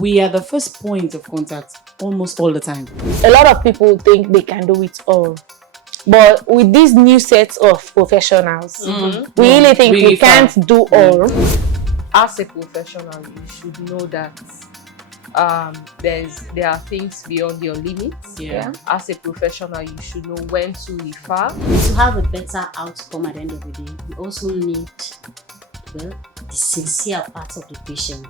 We are the first point of contact almost all the time. A lot of people think they can do it all. But with this new set of professionals, we really think we can't do all. As a professional, you should know that there are things beyond your limits. Yeah. As a professional, you should know when to refer. To have a better outcome at the end of the day, we also need, the sincere part of the patient.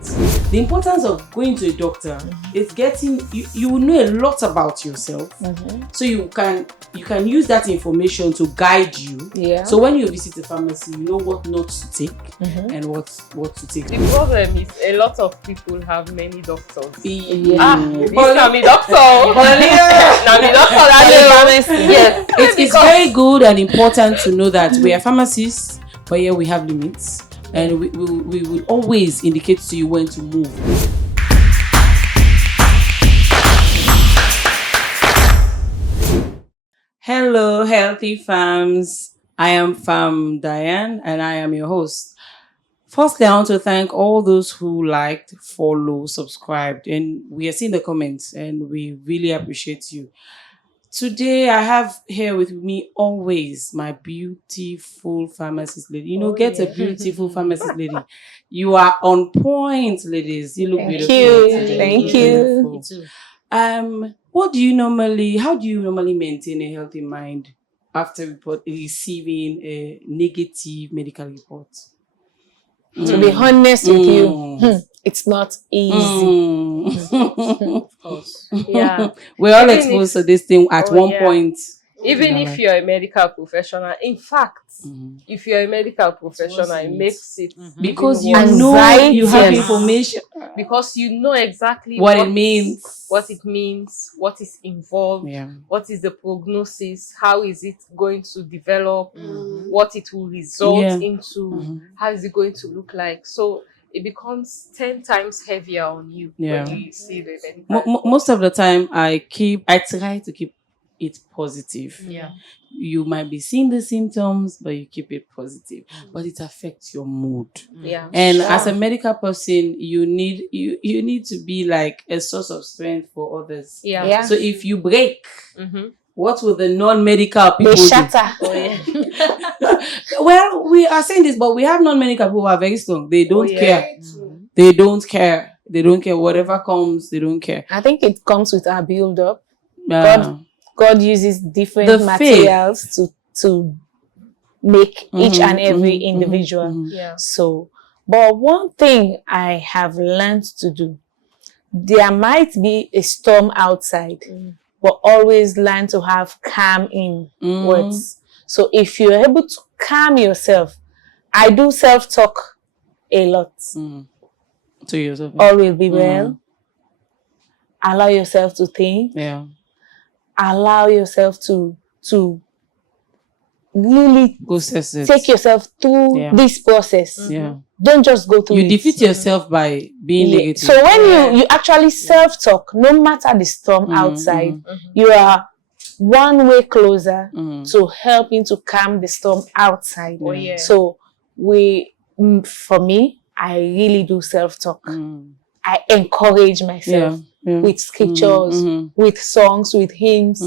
The importance of going to a doctor is getting you will know a lot about yourself, so you can use that information to guide you. Yeah. So when you visit a pharmacy, you know what not to take and what to take. The problem is a lot of people have many doctors. Yes. It's very good and important to know that we are pharmacists, but yeah, we have limits. And we will always indicate to you when to move. Hello, healthy fams. I am Fam Diane and I am your host. Firstly, I want to thank all those who liked, followed, subscribed, and we are seeing the comments and we really appreciate you. Today, I have here with me always my beautiful pharmacist lady. Get a beautiful pharmacist lady. You are on point, ladies. You look beautiful. Thank you. How do you normally maintain a healthy mind after receiving a negative medical report? To be honest with you, it's not easy. Of course. Yeah. We're all exposed to this thing at one point. Even if you're a medical professional, in fact, if you're a medical professional, it makes it because you even know Anxiety. you have information. because you know exactly What it means. what is involved, Yeah. what is the prognosis, how is it going to develop, what it will result into, how is it going to look like. So it becomes 10 times heavier on you when you see the medical. Most of the time, I try to keep it positive. Yeah. You might be seeing the symptoms, but you keep it positive. But it affects your mood. Yeah. And as a medical person, you need to be like a source of strength for others. Yeah. So if you break, what will the non-medical people They shatter. Oh, yeah. do? Well, we are saying this, but we have non-medical people who are very strong. They don't care. They don't care. They don't care. Whatever comes, they don't care. I think it comes with our build-up. God God uses different The materials to make each and every individual. Yeah. So, but one thing I have learned to do, there might be a storm outside, but always learn to have calm in words. So if you're able to calm yourself, I do self-talk a lot. to yourself. All will be well. Allow yourself to think. Yeah. Allow yourself to really Process it. take yourself through this process. Yeah. Don't just go through You it. defeat yourself by being negative. So when you actually self-talk, no matter the storm outside, you are one way closer to helping to calm the storm outside. Oh, yeah. So for me, I really do self-talk. I encourage myself with scriptures, with songs, with hymns,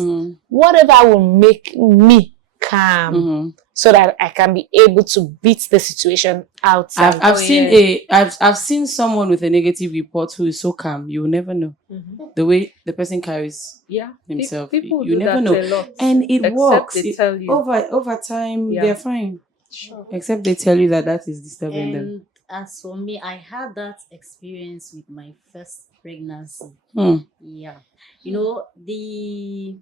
whatever will make me calm, so that I can be able to beat the situation outside. I've seen someone with a negative report who is so calm. You will never know the way the person carries himself. People you do never that know, a lot. and it Except works. they tell you. Over time, Yeah. they're fine. Sure. Except they tell you that is disturbing them. And as for me, I had that experience with my first pregnancy. Yeah. The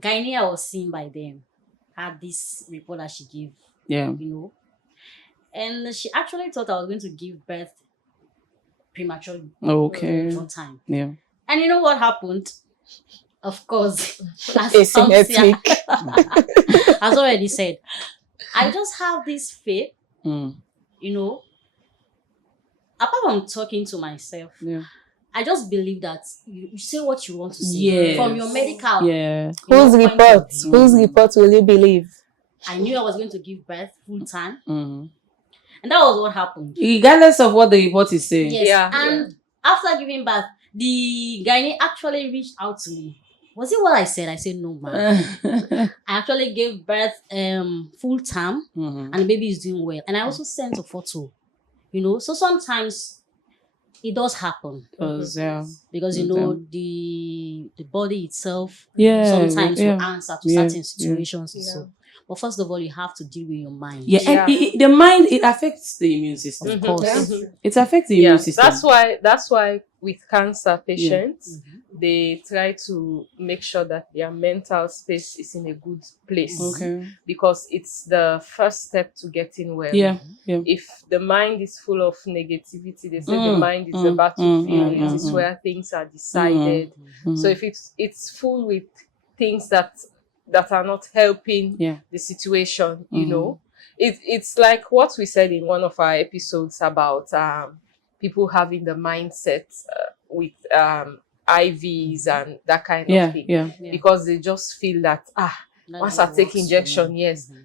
gynae I was seeing by then had this report that she gave, Yeah. and she actually thought I was going to give birth prematurely. Okay. For time. Yeah. And you know what happened? Of course, as Asymmetric. as already said, I just have this faith, apart from talking to myself, I just believe that you say what you want to say from your medical. Yeah. Whose report will you believe? I knew I was going to give birth full time. And that was what happened. Regardless of what the report is saying. Yes. Yeah. And after giving birth, the gynae actually reached out to me. Was it what I said? I said, no, man. I actually gave birth full term, and the baby is doing well. And I also sent a photo, So sometimes it does happen. Because, the body itself sometimes will answer to certain situations. So. But first of all, you have to deal with your mind. And the mind, it affects the immune system. Of course. It affects the immune system. That's why with cancer patients, they try to make sure that their mental space is in a good place. Okay. Because it's the first step to getting well. If the mind is full of negativity, they say the mind is a battlefield. It is where things are decided. So if it's full with things that are not helping the situation, it's like what we said in one of our episodes about people having the mindset with IVs and that kind of thing, because they just feel that once I take injection,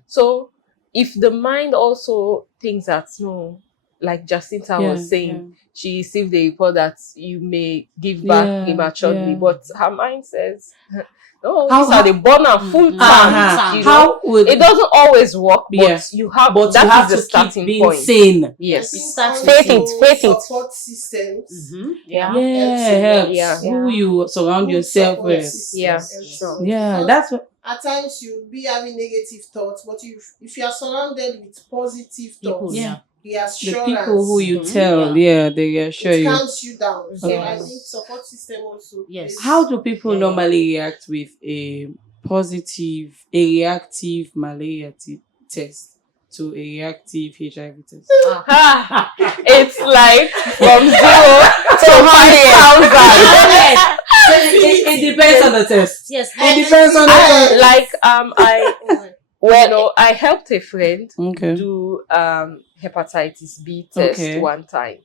so if the mind also thinks that, no, like Jacinta was saying, she received the report that you may give back prematurely, but her mind says no, these are the born and full time. How would it doesn't always work, but you have that is the starting being point. Sane. Yes. Faith it. Support systems. Helps. Who you surround yourself with. That's what. At times you'll be having negative thoughts, but if you are surrounded with positive thoughts, the people who you tell, they reassure you. It calms you down. So I think support system also. Yes. How do people normally react with a reactive malaria test to a reactive HIV test? It's like from 0 to 5,000. It depends on the test. Yes, it depends on the test. I helped a friend do hepatitis B test one time,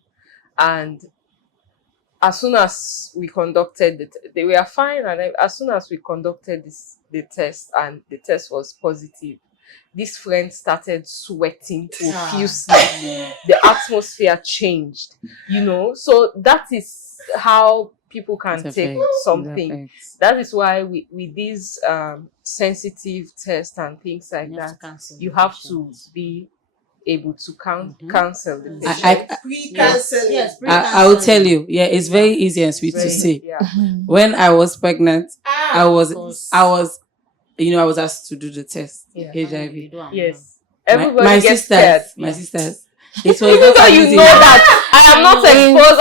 and as soon as we conducted they were fine, and as soon as we conducted the test and the test was positive, this friend started sweating profusely. The atmosphere changed, so that is how people can take something. That is why with these sensitive tests and things like that, you have to be able to cancel the patient. Pre-canceling. I will tell you, it's very easy and sweet to say. When I was pregnant, I was asked to do the test, HIV. Yes. Everybody my gets sisters, scared. my sisters. It was Even though you know that I am not exposed,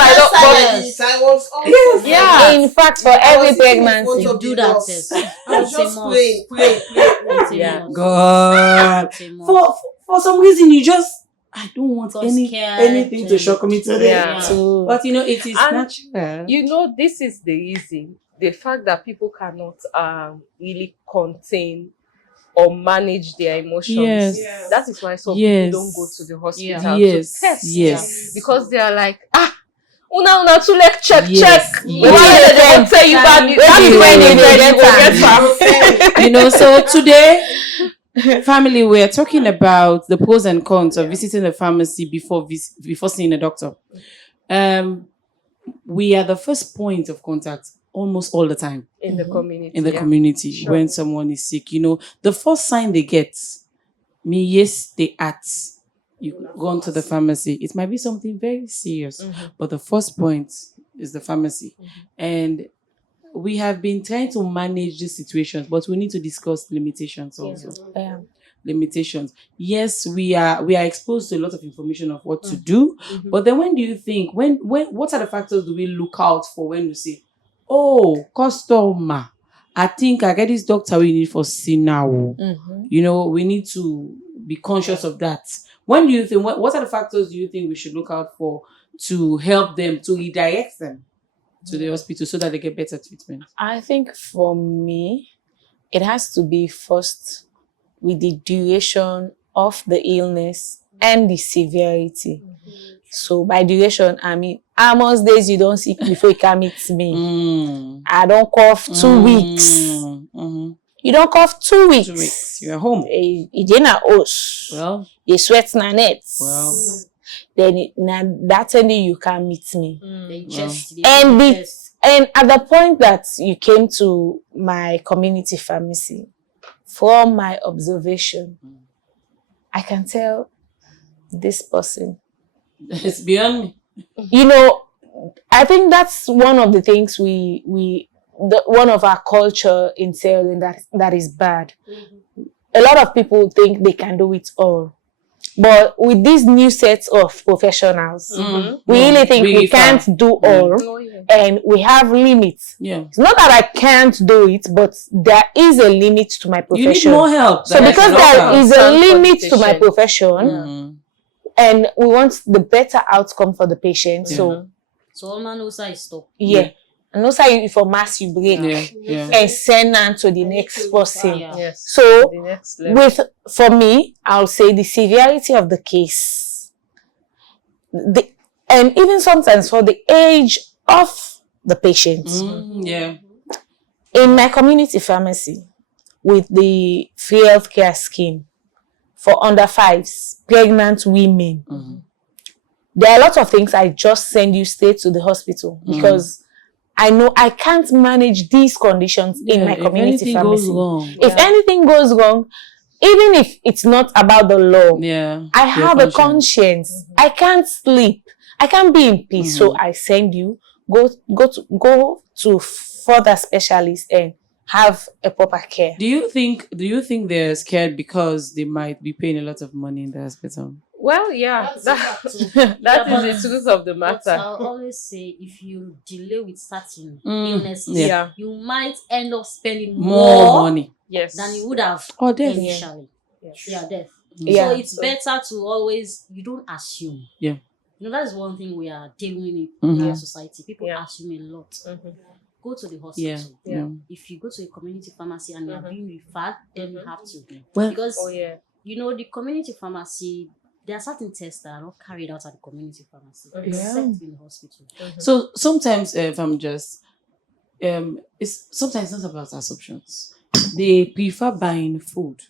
I was also In fact, for every pregnancy, do that test. I was just praying. God. For some reason, I don't want anything to shock me today. But it is natural. This is the reason. The fact that people cannot really contain or manage their emotions. That is why some people don't go to the hospital to test. Because they are like, una to check. Why they don't tell you that So today, family, we're talking about the pros and cons of visiting a pharmacy before seeing a doctor. We are the first point of contact almost all the time in the community. When someone is sick, the first sign they get, they act. You go on to the pharmacy. It might be something very serious, but the first point is the pharmacy. And we have been trying to manage these situations, but we need to discuss limitations also. Limitations. Yes, we are exposed to a lot of information of what to do, but then when do you think, what are the factors do we look out for when we say, oh, customer, I think I get this doctor we need for see now. We need to be conscious of that. When do you think, what are the factors do you think we should look out for to help them, to redirect them to the hospital so that they get better treatment? I think for me, it has to be first with the duration of the illness and the severity. So by duration, I mean, how much days you don't sick before you can meet me? I don't cough 2 weeks. You don't cough 2 weeks. 2 weeks. You're home. You didn't Well. You sweat na net. Well. Then that's when you can meet me. And at the point that you came to my community pharmacy, from my observation, I can tell this person. It's beyond me. You know, I think that's one of the things one of our culture entails, and that is bad. A lot of people think they can do it all. But with these new sets of professionals, we really think we can't do all, and we have limits. Yeah. It's not that I can't do it, but there is a limit to my profession. You need more help. So because there is a limit to my profession, and we want the better outcome for the patient, so Almanosa is stop. Yeah. And also if a mass you break and send on to the next person. Yes. So The next level. for me, I'll say the severity of the case, and even sometimes for the age of the patient. Yeah. In my community pharmacy, with the free healthcare scheme for under 5s, pregnant women, there are a lot of things I just send you straight to the hospital because I know I can't manage these conditions in my community pharmacy. If anything goes wrong, even if it's not about the law, I have a conscience. I can't sleep. I can't be in peace. So I send you, go to further specialists and have a proper care. Do you think they're scared because they might be paying a lot of money in the hospital? Well, yeah, that is the truth of the matter. But I'll always say, if you delay with certain illnesses, you might end up spending more money than you would have death. initially. Death. Yeah. So it's better to always, you don't assume. Yeah. You know, that is one thing we are dealing with in our society. People assume a lot. Go to the hospital. If you go to a community pharmacy and you are being referred, then you have to. Because, you know, the community pharmacy, there are certain tests that are not carried out at the community pharmacy, except in the hospital. So sometimes, if I'm just, it's sometimes not about assumptions. They prefer buying food.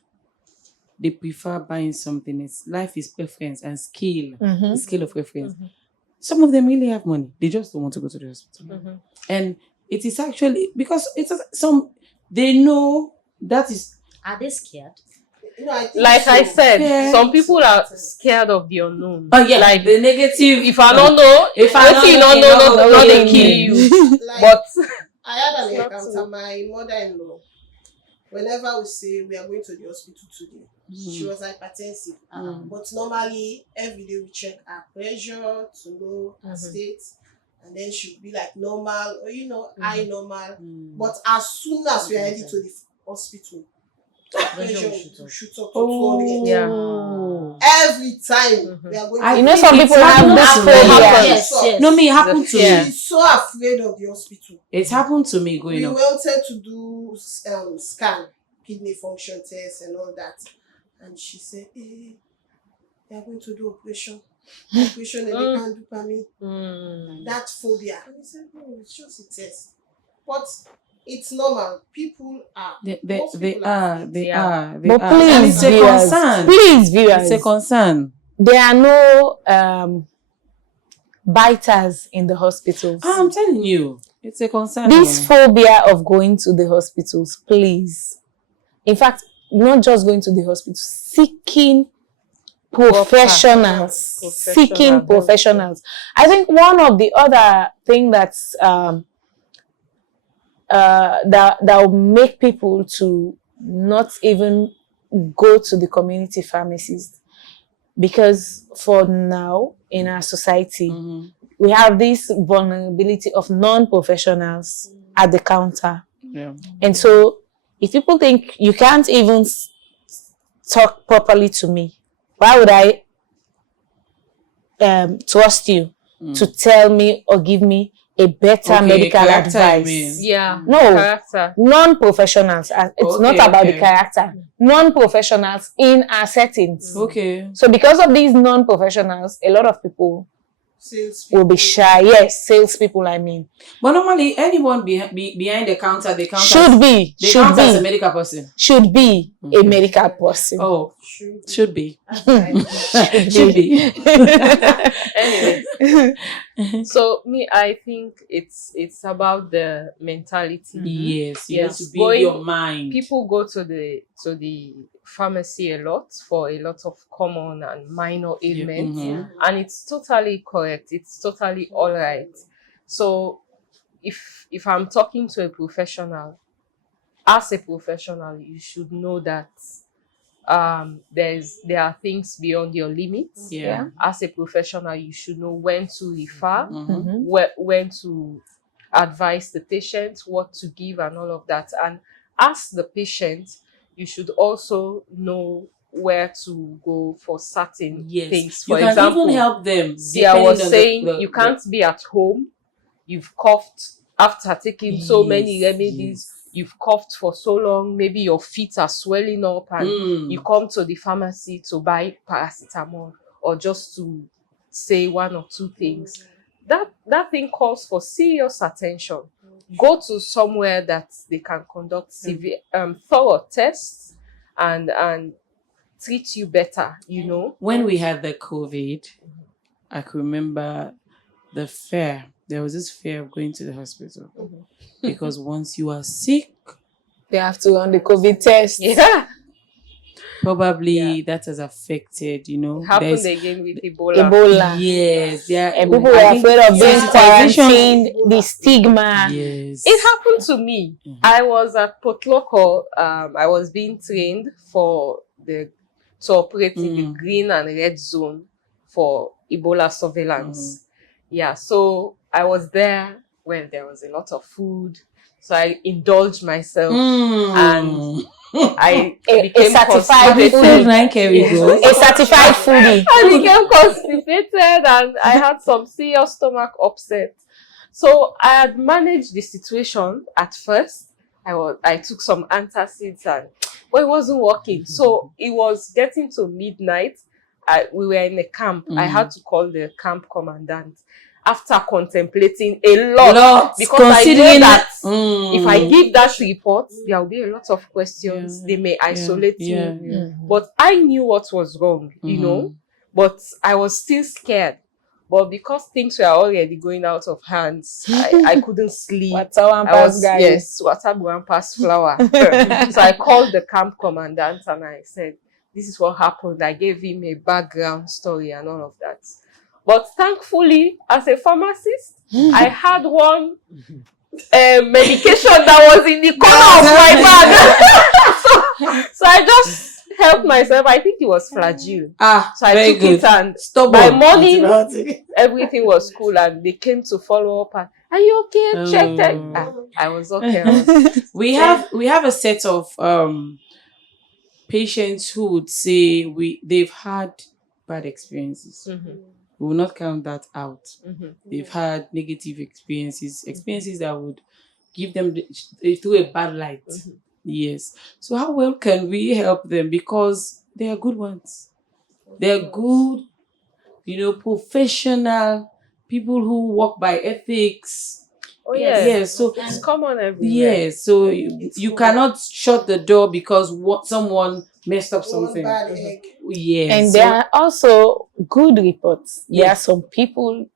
They prefer buying something. It's life is preference and skill, the skill of preference. Some of them really have money. They just don't want to go to the hospital. And it is actually because they know that is. Are they scared? Like I said, some people are scared of the unknown. Oh yeah, like the negative. If I don't know, if I don't know, not they kill you. But I had an encounter. My mother-in-law, whenever we say we are going to the hospital today, she was hypertensive. But normally every day we check her pressure to know her state, and then she'll be like normal or high normal. But as soon as we are heading to the hospital, pressure will shoot up to 200. Every time we are going some people have this phobia. Yes. No, me, it happened to me. She's so afraid of the hospital. It happened to me growing We up. wanted to do scan, kidney function test and all that. And she said, they are going to do operation and they can't do for me. That phobia. And I said, no, it's just a test. But it's normal. People are. They are. But please, and it's a concern. Please, viewers. It's a concern. There are no biters in the hospitals. I'm telling you, it's a concern. This phobia of going to the hospitals, please. In fact, not just going to the hospital, seeking professionals. Seeking professionals. I think one of the other thing that's that will make people to not even go to the community pharmacies, because for now in our society we have this vulnerability of non-professionals at the counter, and so if people think you can't even talk properly to me, why would I trust you to tell me or give me a better medical advice? No, character. Non-professionals. It's not about the character. Non-professionals in our settings. So because of these non-professionals, a lot of people will be shy. Yes, salespeople, I mean. But normally, anyone behind the counter, should be a medical person. Should be a medical person. Oh, should be. Should be. Anyway. So me, I think it's about the mentality. Yes, you have to build Going, your mind. People go to the pharmacy a lot for a lot of common and minor ailments, and it's totally correct. It's totally all right. So if I'm talking to a professional, as a professional, you should know that there are things beyond your limits. As a professional, you should know when to refer, when to advise the patient, what to give, and all of that. And as the patient, you should also know where to go for certain things. For you can example, even help them. See, I was saying you can't be at home. You've coughed after taking so many remedies. You've coughed for so long, maybe your feet are swelling up, and you come to the pharmacy to buy paracetamol or just to say one or two things. That thing calls for serious attention. Go to somewhere that they can conduct severe, thorough tests and treat you better, you know. When we had the COVID, I could remember the fear. There was this fear of going to the hospital because once you are sick, they have to run the COVID test. Probably that has affected, you know. Happened again with Ebola. Yes. And people were afraid of being quarantined, the stigma. Yes. It happened to me. I was at Port Local. I was being trained to operate in the green and red zone for Ebola surveillance. So I was there when there was a lot of food. So I indulged myself and I became certified foodie. A certified foodie. I became constipated and I had some serious stomach upset. So I had managed the situation at first. I took some antacids but it wasn't working. So it was getting to midnight. We were in a camp. I had to call the camp commandant after contemplating a lot because I know that if I give that report, there will be a lot of questions. They may isolate me. But I knew what was wrong, you know, but I was still scared. But because things were already going out of hands, I couldn't sleep. Water going past flower. So I called the camp commandant and I said, this is what happened. I gave him a background story and all of that. But thankfully, as a pharmacist, I had one medication that was in the corner of my bag. So I just helped myself. I think it was Flagyl. So I took it and by morning, everything was cool and they came to follow up and, are you okay? Check that. I was okay. We have a set of patients who would say they've had bad experiences. We will not count that out. They've had negative experiences that would give them through a bad light. Yes. So how well can we help them? Because they are good ones. They're good, you know, professional people who work by ethics. Yes. So it's common everywhere. Yes. So you cannot shut the door because someone messed up something. Yes. And there are also good reports. There are some people,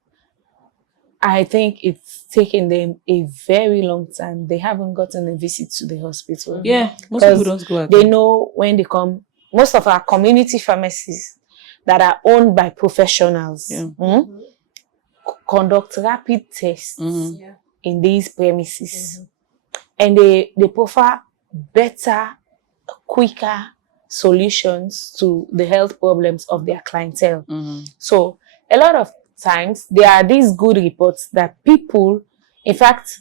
I think it's taken them a very long time. They haven't gotten a visit to the hospital. Most people don't go out. They know when they come. Most of our community pharmacies that are owned by professionals conduct rapid tests in these premises. And they prefer better, quicker solutions to the health problems of their clientele. So a lot of times there are these good reports that people, in fact,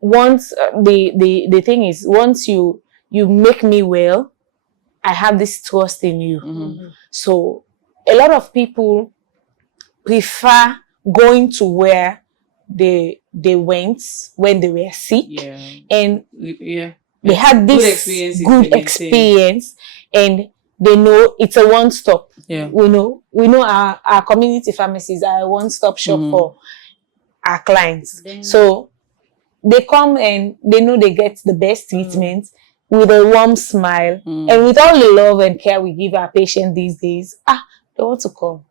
once the thing is, once you make me well, I have this trust in you. So a lot of people prefer going to where they went when they were sick, and they had this good experience, and they know it's a one-stop. We know our community pharmacies are a one-stop shop for our clients. So they come and they know they get the best treatment with a warm smile, and with all the love and care we give our patients these days. They want to come.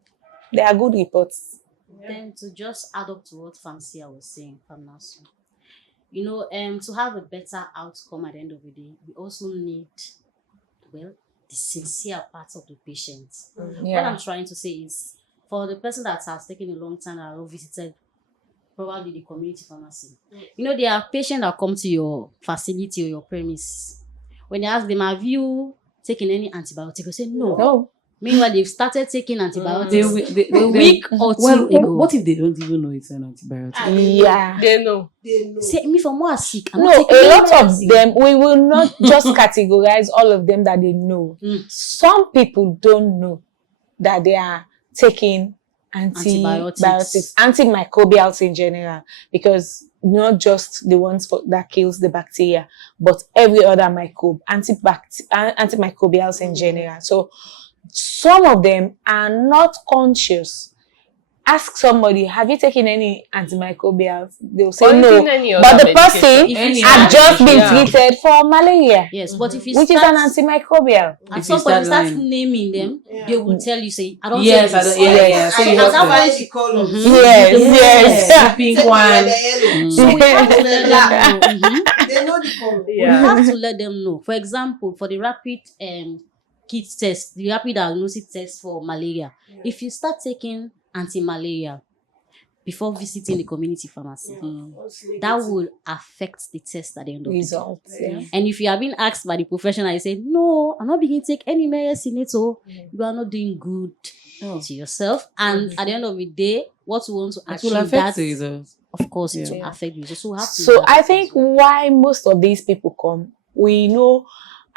There are good reports. Then to just add up to what Fancy was saying, Famnasu, to have a better outcome at the end of the day, we also need, the sincere part of the patient. What I'm trying to say is, for the person that has taken a long time and visited probably the community pharmacy, there are patients that come to your facility or your premise. When you ask them, have you taken any antibiotic? They say no. Meanwhile, they've started taking antibiotics a week or two ago. What if they don't even know it's an antibiotic? They know. Say, me from more sick. A lot of them, we will not just categorize all of them that they know. Some people don't know that they are taking antibiotics, antimicrobials in general, because not just the ones that kills the bacteria, but every other microbe, antimicrobials in general. So some of them are not conscious. Ask somebody, have you taken any antimicrobials? They'll say no. But the person had just been treated for malaria. Yes, but if you which is an antimicrobial. At some point you start naming them, they will tell you, say, I don't So you have the colors. Yes. The pink one. So we have to let them know. They know the color. We have to let them know. For example, for the rapid kit test, the rapid diagnosis test for malaria, if you start taking anti-malaria before visiting the community pharmacy, that will affect the test at the end of the day. And if you are being asked by the professional, you say, no, I'm not beginning to take any medicine, so you are not doing good to yourself. And at the end of the day, what we want to achieve, will affect the results. Of course, it will affect you. So I think why most of these people come, we know,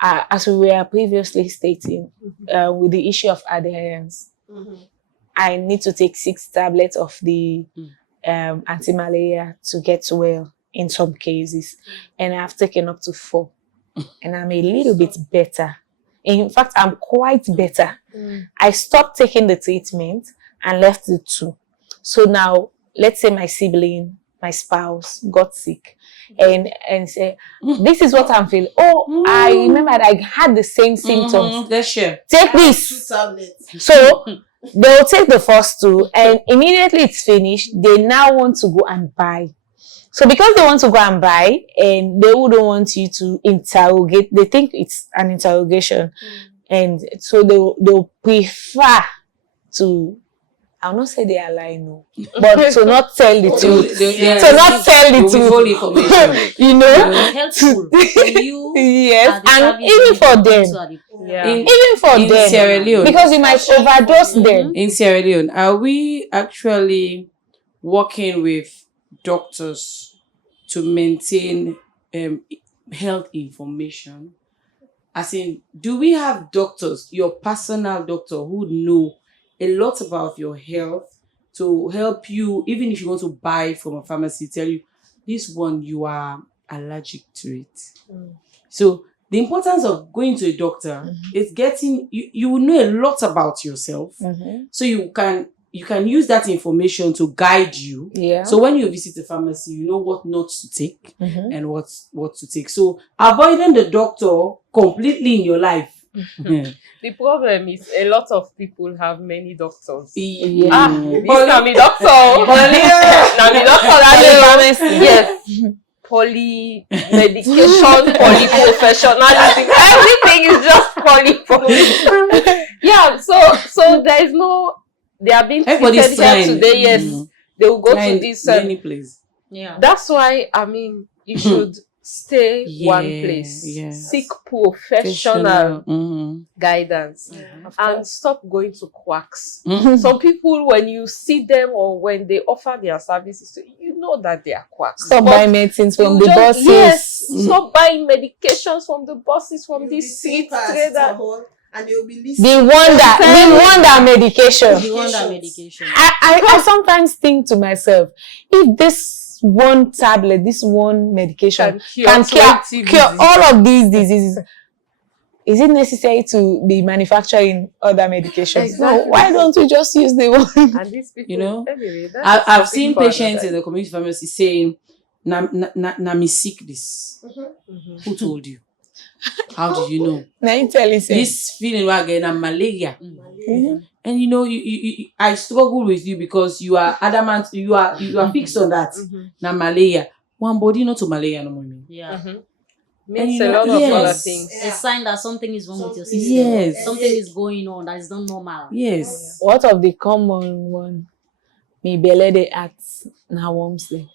as we were previously stating, with the issue of adherence, I need to take 6 tablets of the anti-malaria to get well in some cases. And I've taken up to 4. And I'm a little bit better. In fact, I'm quite better. I stopped taking the treatment and left the 2. So now, let's say my sibling, my spouse got sick and say, this is what I'm feeling. I remember I had the same symptoms. Let's share. Take this. 2 tablets. So they'll take the first 2 and immediately it's finished, they now want to go and buy. So because they want to go and buy and they wouldn't want you to interrogate, they think it's an interrogation. And so they'll prefer to, I'll not say they are lying, no, but to not tell the truth. To not tell the truth. Helpful for you. Yes, and even for them. Even for in them. Sierra Leone. Because you might overdose them. In Sierra Leone, are we actually working with doctors to maintain health information? As in, do we have doctors, your personal doctor, who know a lot about your health to help you, even if you want to buy from a pharmacy, tell you, this one, you are allergic to it. So the importance of going to a doctor is getting, you will know a lot about yourself. So you can use that information to guide you. So when you visit the pharmacy, you know what not to take and what to take. So avoiding the doctor completely in your life. The problem is a lot of people have many doctors. This Nami doctor. Nami doctor. Yes. Poly medication, polyprofessionalism. Everything is just poly. So there is no. They are being treated here today. Yes, they will go to this any place. That's why you should stay one place. Seek professional guidance and stop going to quacks. Some people, when you see them or when they offer their services, you know that they are quacks. Stop buying medicines from the bosses. Yes, stop buying medications from the bosses, from these street traders. And they'll be listening. The wonder medication. The wonder medication. I sometimes think to myself, if this one tablet, this one medication can cure all of these diseases, is it necessary to be manufacturing other medications? Exactly. No, why don't we just use the one? And these people, anyway, I've seen patients in the community pharmacy saying, "Na me sick this." Who told you? How did you know? Now you tell us. This feeling we're getting malaria. And I struggle with you because you are adamant, you are fixed on that. Now malaria, one body not to malaria no more. Yeah. Means a lot of other things. A sign that something is wrong with your system. Yes. Something is going on that is not normal. Yes. What of the common one? Me belly they act now worms there.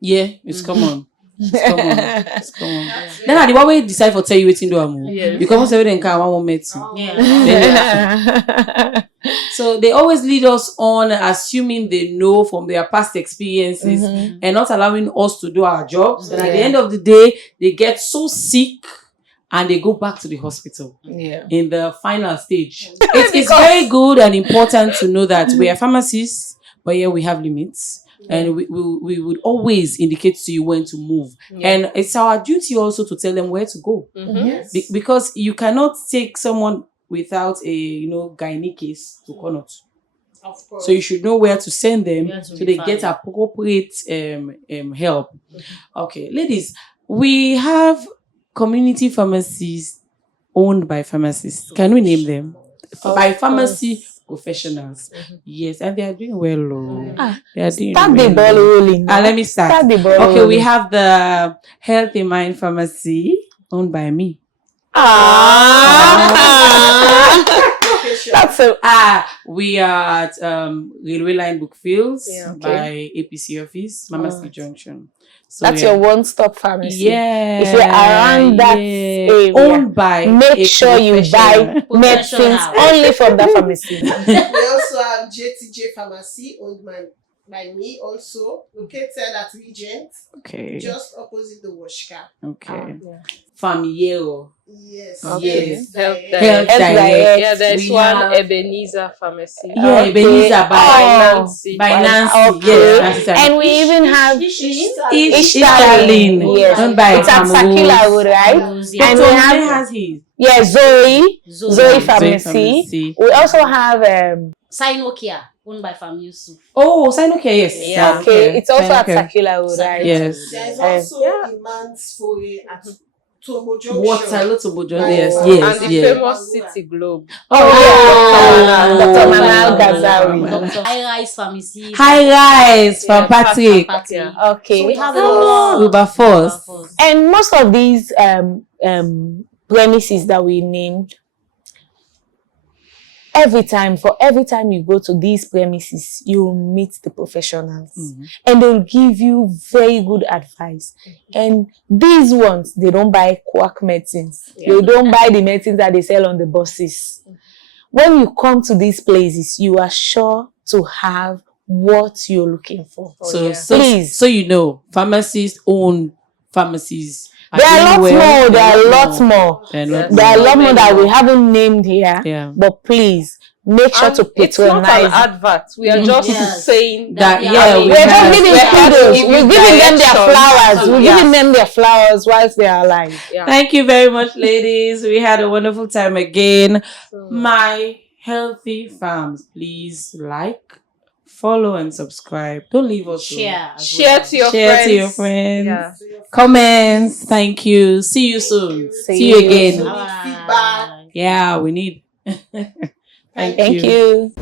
Yeah, it's common. It's common. Then at the one way decide for tell you waiting do amu. You come say then can one met. Yeah. So they always lead us on assuming they know from their past experiences and not allowing us to do our jobs. And at the end of the day, they get so sick and they go back to the hospital in the final stage. It's very good and important to know that we are pharmacists, but we have limits. And we would always indicate to you when to move. And it's our duty also to tell them where to go. Because you cannot take someone without a gynae case to Connaught. Of course. So you should know where to send them so they get appropriate help. Okay, ladies, we have community pharmacies owned by pharmacists. Can we name them? By pharmacy professionals. Yes, and they are doing well. They are doing Start well. the ball rolling. Let me start. Start the ball Okay, rolling. we have the Healthy Mind Pharmacy owned by me. That's we are at Railway Line Bookfields by APC office, Mama Street Junction. So that's your one-stop pharmacy. Yeah. If you're around that area, owned by make sure you buy medicines only from that pharmacy. We also have JTJ Pharmacy owned by me, also located at Regent, just opposite the wash car. Familiero. Yes. Yes. Health Direct. Yeah, there's We one have- Ebenezer Pharmacy. Yeah, Ebenezer by Nancy. Nancy. Okay. Yes, that's right. And we even have Ishtalin. Yes. Owned by It's at Sakila Road, right? And And we we have have his. Zoe Pharmacy. We also have Sinokia, owned by Famusu. Oh, Sinocare, yes. Yeah. okay, it's also at Sinocare. Sakila Road, right? Yes. There is also Imans Foye at Tomo Junction. Waterloo to Bojo. Yes, And yes, And the yes. famous City Globe. Oh, Dr. Manal Gazawi. High Rise Pharmacy. High Rise from Patrick. Patrick. Okay. So we have a lot. Wilberforce. And most of these premises that we named, every time you go to these premises, you meet the professionals and they'll give you very good advice. And these ones, they don't buy quack medicines. They don't buy the medicines that they sell on the buses. When you come to these places, you are sure to have what you're looking for. Please. So pharmacists own pharmacies. There are lots more. There are a lot more that we haven't named here. Yeah. But please make sure to It's not an patronize. advert. We are just saying That, that. yeah, We're just giving kudos. We're giving them their directions. flowers. We're Yeah. giving them their flowers whilst they are alive. Yeah. Thank you very much, ladies. We had a wonderful time again. My Healthy Farms, please like, follow, and subscribe. Don't leave us. Share. as Share well. to your Share friends. to your friends. Yeah. Comments. Thank you. See you soon. See you again. Feedback. Yeah, we need. Thank Thank you.